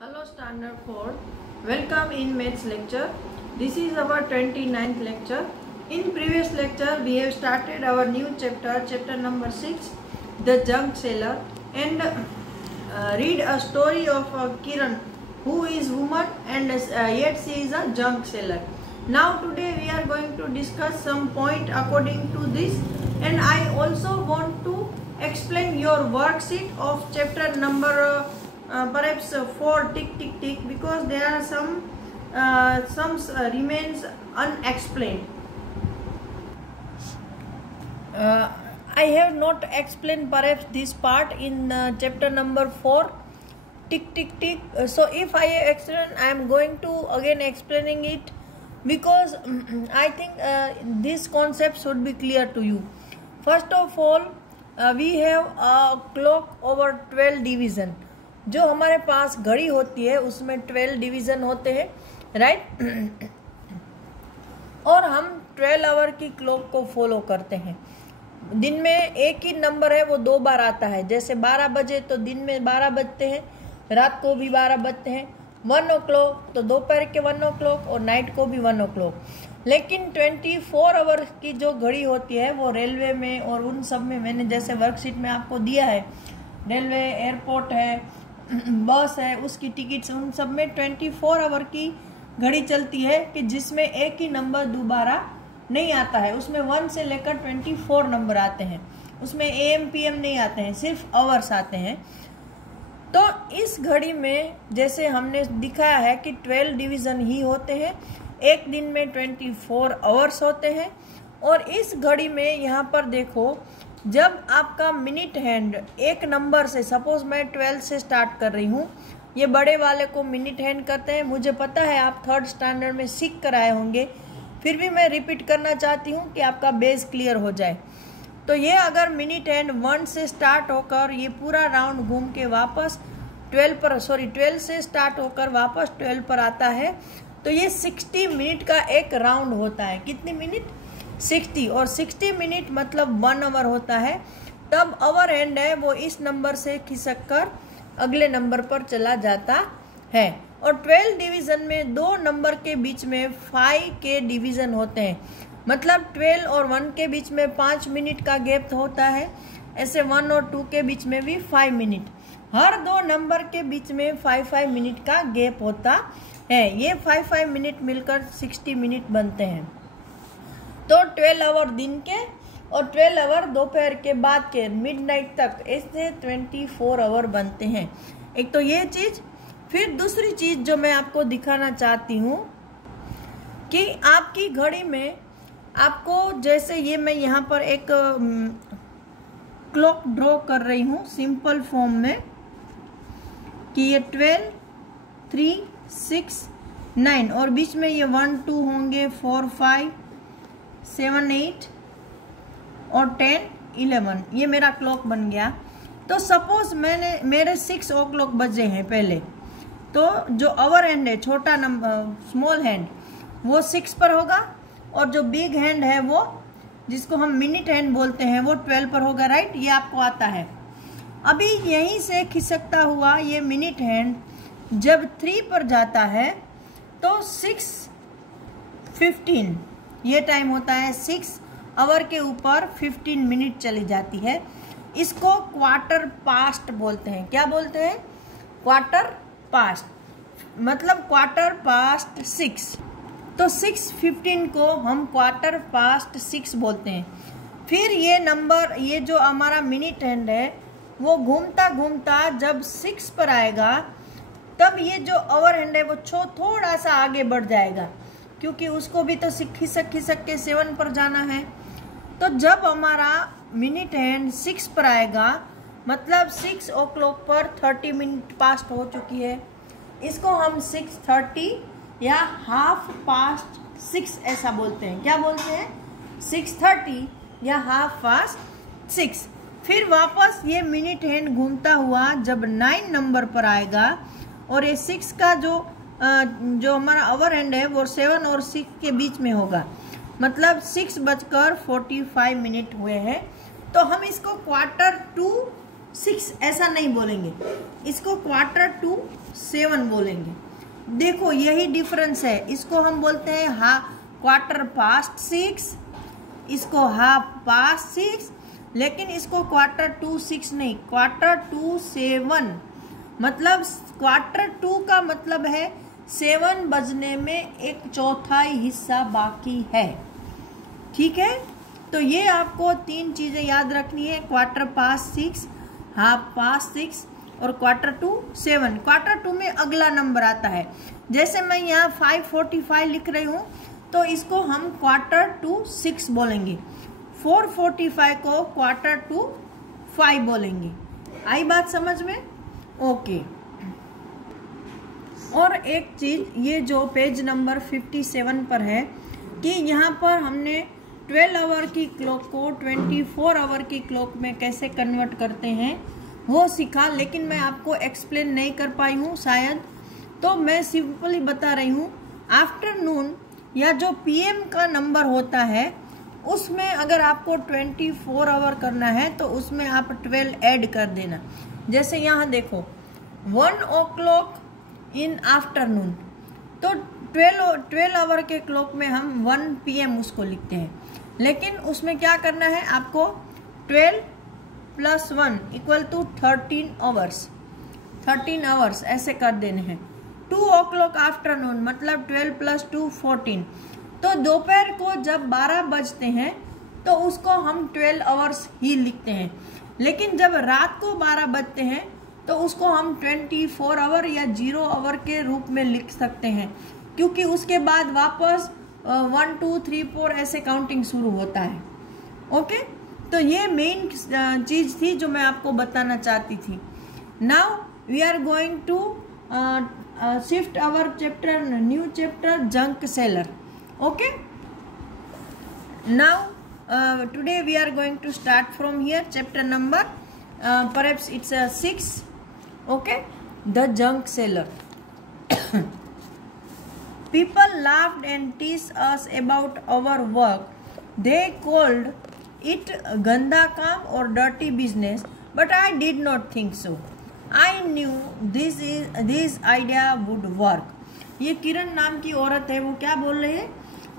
Hello Standard 4, welcome in maths lecture. This is our 29th lecture. In previous lecture we have started our new chapter number 6, the junk seller, and read a story of Kiran, who is woman and yet she is a junk seller. Now today we are going to discuss some point according to this, and I also want to explain your worksheet of chapter number perhaps 4 tick tick tick, because there are some remains unexplained. I have not explained perhaps this part in chapter number 4 tick tick tick. So if I explain, I am going to again explaining it, because I think this concept should be clear to you. First of all, we have a clock over 12 division. जो हमारे पास घड़ी होती है उसमें 12 division होते हैं, right. और हम 12 आवर की क्लॉक को फॉलो करते हैं। दिन में एक ही नंबर है, वो 2 बार आता है। जैसे 12 बजे तो दिन में 12 बजते हैं, रात को भी 12 बजते हैं। 1 o'clock तो दोपहर के 1 o'clock और नाइट को भी 1 o'clock। लेकिन 24 आवर की जो घड़ी होती है वो रेलवे में और उन सब में, मैंने जैसे वर्कशीट में आपको दिया है, रेलवे, एयरपोर्ट है, बस है, उसकी टिकट्स, उन सब में 24 आवर की घड़ी चलती है कि जिसमें एक ही नंबर दोबारा नहीं आता है। उसमें 1 से लेकर 24 नंबर आते हैं, उसमें AM PM नहीं आते हैं, सिर्फ आवर्स आते हैं। तो इस घड़ी में जैसे हमने दिखाया है कि 12 डिवीज़न ही होते हैं, एक दिन में 24 आवर्स होते हैं। और इस घड़ी में यहाँ पर देखो, जब आपका मिनट हैंड एक नंबर से, सपोज मैं 12 से स्टार्ट कर रही हूँ, ये बड़े वाले को मिनट हैंड करते हैं। मुझे पता है आप 3rd स्टैंडर्ड में सीख कर आए होंगे, फिर भी मैं रिपीट करना चाहती हूँ कि आपका बेस क्लियर हो जाए। तो ये अगर मिनट हैंड 1 से स्टार्ट होकर ये पूरा राउंड घूम के वापस 12 से स्टार्ट होकर वापस 12 पर आता है, तो ये 60 मिनट का एक राउंड होता है। कितने मिनट? 60। और 60 मिनट मतलब 1 आवर होता है। तब आवर एंड है वो इस नंबर से खिसक कर अगले नंबर पर चला जाता है। और 12 डिवीज़न में 2 नंबर के बीच में 5 के डिवीज़न होते हैं, मतलब 12 और 1 के बीच में 5 मिनट का गैप होता है। ऐसे 1 और 2 के बीच में भी 5 मिनट। हर 2 नंबर के बीच में 5-5 मिनट का गैप होता है। ये 5-5 मिनट मिलकर 60 मिनट बनते हैं। तो 12 आवर दिन के और 12 आवर दोपहर के बाद के मिडनाइट तक, ऐसे 24 आवर बनते हैं। एक तो ये चीज़। फिर दूसरी चीज़ जो मैं आपको दिखाना चाहती हूँ कि आपकी घड़ी में आपको, जैसे ये मैं यहाँ पर एक क्लॉक ड्रॉ कर रही हूँ सिंपल फॉर्म में, कि ये 12, 3, 6, 9 और बीच में ये 1, 2 होंगे, 4, 5, 7, 8 और 10, 11। ये मेरा क्लॉक बन गया। तो सपोज मेरे 6 o'clock बजे हैं पहले, तो जो आवर हैंड है, छोटा नंबर, स्मॉल हैंड, वो 6 पर होगा, और जो बिग हैंड है वो, जिसको हम मिनट हैंड बोलते हैं, वो 12 पर होगा, राइट। ये आपको आता है। अभी यहीं से खिसकता हुआ ये मिनट हैंड जब 3 पर जाता है तो 6:15 ये टाइम होता है। 6 आवर के ऊपर 15 मिनट चली जाती है। इसको क्वार्टर पास्ट बोलते हैं। क्या बोलते हैं? क्वार्टर पास्ट, मतलब क्वार्टर पास्ट 6। तो 6:15 को हम क्वार्टर पास्ट 6 बोलते हैं। फिर ये नंबर, ये जो हमारा मिनट हैंड है, वो घूमता घूमता जब 6 पर आएगा, तब ये जो आवर हैंड है वो थोड़ा सा आगे बढ़ जाएगा, क्योंकि उसको भी तो खिसक के 7 पर जाना है। तो जब हमारा मिनट हैंड 6 पर आएगा, मतलब 6 o'clock पर 30 मिनट पास्ट हो चुकी है। इसको हम 6:30 या 6:30 ऐसा बोलते हैं। क्या बोलते हैं? 6:30 या 6:30। फिर वापस ये मिनट हैंड घूमता हुआ जब 9 नंबर पर आएगा, और ये 6 का जो हमारा आवर हैंड है वो 7 और 6 के बीच में होगा, मतलब 6:45 हुए हैं। तो हम इसको क्वार्टर टू 6 ऐसा नहीं बोलेंगे, इसको 7:45 बोलेंगे। देखो यही डिफरेंस है, इसको हम बोलते हैं 6:15, इसको 6:30, लेकिन इसको 6:45 नहीं, 7:45। मतलब 7:45 का मतलब है 7 बजने में 1/4 हिस्सा बाकी है। ठीक है, तो ये आपको 3 चीजें याद रखनी है, 6:15, 6:30 और 7:45। 7 में अगला नंबर आता है, जैसे मैं यहाँ 5:45 लिख रही हूँ तो इसको हम 6:45 बोलेंगे, 4:45 को 4:45 बोलेंगे। आई बात समझ में? ओके। और एक चीज, ये जो पेज नंबर 57 पर है कि यहाँ पर हमने 12 आवर की क्लॉक को 24 आवर की क्लॉक में कैसे कन्वर्ट करते हैं वो सीखा, लेकिन मैं आपको एक्सप्लेन नहीं कर पाई हूँ शायद, तो मैं सिंपली बता रही हूँ। आफ्टरनून या जो पीएम का नंबर होता है उसमें अगर आपको 24 आवर करना है तो उसमें आप 12 ऐड कर देना। जैसे यहाँ देखो 1 o'clock इन आफ्टरनून, तो 12 आवर के क्लॉक में हम 1 PM उसको लिखते हैं, लेकिन उसमें क्या करना है आपको 12 + 1 = 13 आवर्स, 13 आवर्स ऐसे कर देने हैं। 2 o'clock आफ्टरनून मतलब 12 + 2 14। तो दोपहर को जब 12 बजते हैं तो उसको हम 12 आवर्स ही लिखते हैं, लेकिन जब रात को 12 बजते हैं तो उसको हम 24 आवर या 0 आवर के रूप में लिख सकते हैं, क्योंकि उसके बाद वापस 1 2 3 4 ऐसे काउंटिंग शुरू होता है। ओके, तो ये मेन चीज थी जो मैं आपको बताना चाहती थी। Now we are going to shift our chapter, new chapter junk seller. Okay, now today we are going to start from here chapter number perhaps it's 6. Okay, the junk seller. People laughed and teased us about our work. They called it ganda kaam or dirty business, but I did not think so. I knew this idea would work. ये किरण नाम की औरत है, वो क्या बोल रही है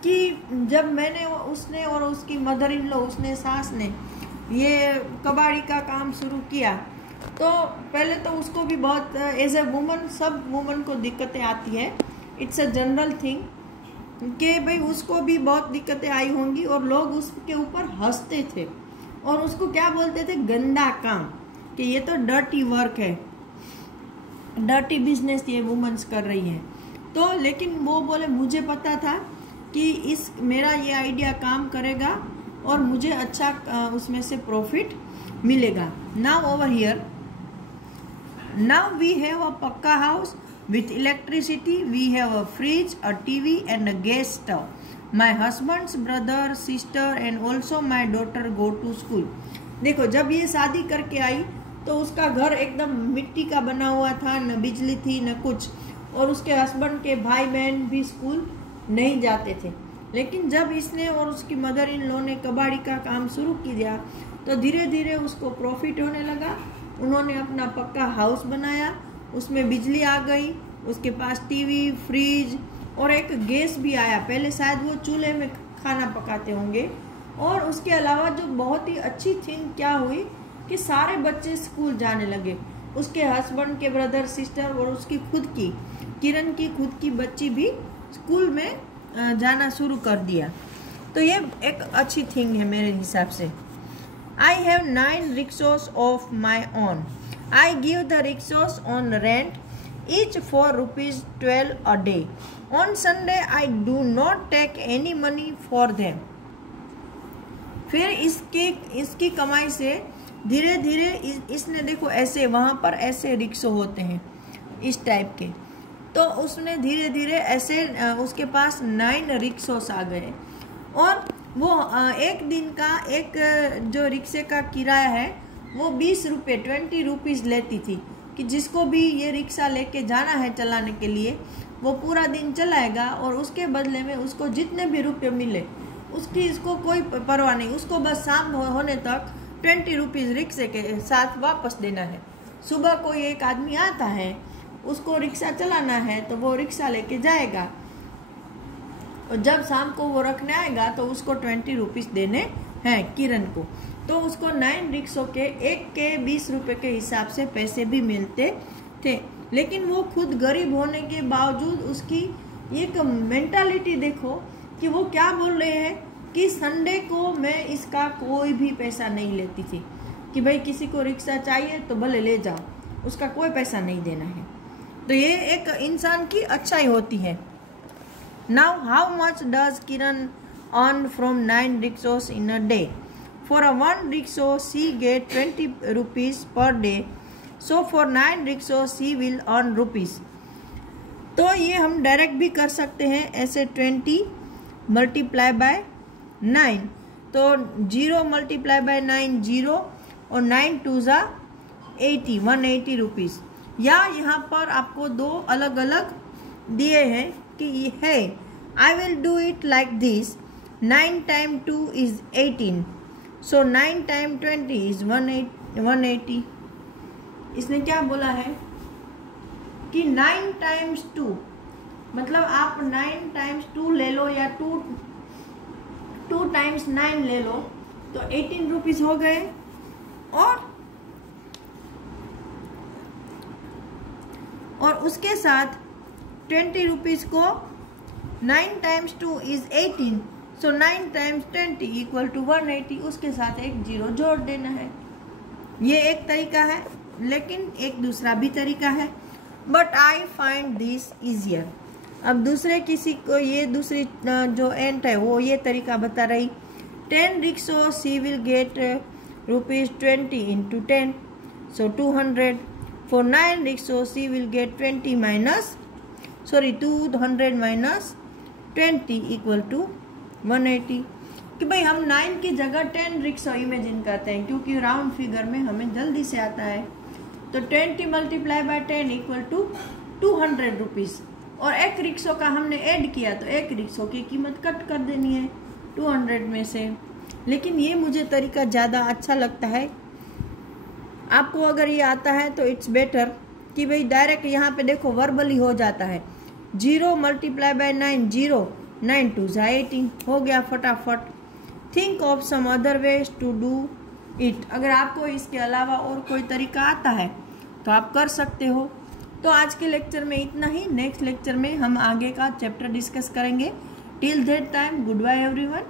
कि जब मैंने, उसने और उसकी मदर इन लॉ, उसने सास ने ये कबाड़ी का काम शुरू किया, तो पहले तो उसको भी बहुत एज ए वुमन, सब वुमन को दिक्कतें आती है, इट्स अ जनरल थिंग कि भाई उसको भी बहुत दिक्कतें आई होंगी, और लोग उसके ऊपर हंसते थे और उसको क्या बोलते थे, गंदा काम, कि ये तो डर्टी वर्क है, डर्टी बिजनेस ये वुमेन्स कर रही है। तो लेकिन वो बोले मुझे पता था कि मेरा ये आइडिया काम करेगा और मुझे अच्छा उसमें से प्रॉफिट मिलेगा। Now over here, now we have a पक्का house with electricity, we have a fridge, a TV and a gas stove. My husband's brother, sister and also my daughter go to school. देखो, जब ये शादी करके आई तो उसका घर एकदम मिट्टी का बना हुआ था, न बिजली थी न कुछ, और उसके हस्बैंड के भाई बहन भी स्कूल नहीं जाते थे। लेकिन जब इसने और उसकी मदर इन लॉ ने कबाड़ी का काम शुरू किया तो धीरे धीरे उसको प्रॉफिट होने लगा। उन्होंने अपना पक्का हाउस बनाया, उसमें बिजली आ गई, उसके पास टीवी, फ्रिज और एक गैस भी आया। पहले शायद वो चूल्हे में खाना पकाते होंगे। और उसके अलावा जो बहुत ही अच्छी थिंग क्या हुई कि सारे बच्चे स्कूल जाने लगे। उसके हस्बैंड के ब्रदर, सिस्टर और उसकी खुद की, किरण की खुद की बच्ची भी स्कूल में जाना शुरू कर दिया। तो ये एक अच्छी थिंग है मेरे हिसाब से। I have 9 rickshaws of my own. I give the rickshaws on rent, each for ₹12 a day. On Sunday I do not take any money for them. फिर इसकी कमाई से धीरे धीरे इसने, देखो ऐसे वहाँ पर ऐसे रिक्शो होते हैं इस टाइप के, तो उसने धीरे धीरे ऐसे उसके पास 9 रिक्शोस आ गए। और वो एक दिन का एक जो रिक्शे का किराया है वो 20 रुपये, 20 रुपीज़ लेती थी, कि जिसको भी ये रिक्शा लेके जाना है चलाने के लिए वो पूरा दिन चलाएगा और उसके बदले में उसको जितने भी रुपये मिले उसकी इसको कोई परवाह नहीं, उसको बस शाम होने तक 20 रुपीज़ रिक्शे के साथ वापस देना है। सुबह कोई एक आदमी आता है, उसको रिक्शा चलाना है, तो वो रिक्शा लेके जाएगा और जब शाम को वो रखने आएगा तो उसको 20 रुपीज़ देने हैं किरण को। तो उसको 9 रिक्शों के एक के 20 रुपये के हिसाब से पैसे भी मिलते थे। लेकिन वो खुद गरीब होने के बावजूद उसकी एक मेंटालिटी देखो कि वो क्या बोल रहे हैं कि संडे को मैं इसका कोई भी पैसा नहीं लेती थी, कि भाई किसी को रिक्शा चाहिए तो भले ले जाओ, उसका कोई पैसा नहीं देना है। तो ये एक इंसान की अच्छाई होती है। Now how much does Kiran earn from 9 rickshaws in a day? For a 1 rickshaw she get 20 rupees per day, so for 9 rickshaws she will earn rupees। तो ये हम डायरेक्ट भी कर सकते हैं ऐसे, 20 मल्टीप्लाई बाय 9, तो 0 मल्टीप्लाई बाय 9 0 और 9 2 ज़ा 80, 180 रुपीज़। या यहाँ पर आपको दो अलग अलग दिए हैं कि ये है, I will do it like this, 9 time 2 is 18, so 9 time 20 is 180। इसने क्या बोला है कि 9 टाइम्स 2, मतलब आप 9 टाइम्स 2 ले लो या 2 टाइम्स 9 ले लो, तो 18 रुपीज़ हो गए। और उसके साथ 20 रुपीज़ को 9 times 2 is 18, so 9 times 20 equal to 180, उसके साथ एक जीरो जोड़ देना है। ये एक तरीका है, लेकिन एक दूसरा भी तरीका है, but I find this easier. अब दूसरे किसी को ये दूसरी जो एंट है वो ये तरीका बता रही, 10 रिक्शो सी will get ₹20 into 10, so 200. For 9 rickshaws she will get 200 minus 20 equal to 180। कि भाई हम 9 की जगह 10 रिक्शा इमेजिन करते हैं, क्योंकि राउंड फिगर में हमें जल्दी से आता है। तो 20 multiply by 10 equal to 200 rupees, और एक रिक्शो का हमने ऐड किया तो एक रिक्शो की कीमत कट कर देनी है 200 में से। लेकिन ये मुझे तरीका ज़्यादा अच्छा लगता है। आपको अगर ये आता है तो इट्स बेटर कि भाई डायरेक्ट यहाँ पे देखो वर्बली हो जाता है, 0 मल्टीप्लाई बाय 9 0, 9 2 ज़ा 18 हो गया फटाफट। Think of some other ways to do it. अगर आपको इसके अलावा और कोई तरीका आता है तो आप कर सकते हो। तो आज के लेक्चर में इतना ही। नेक्स्ट लेक्चर में हम आगे का चैप्टर डिस्कस करेंगे। Till that time good bye everyone.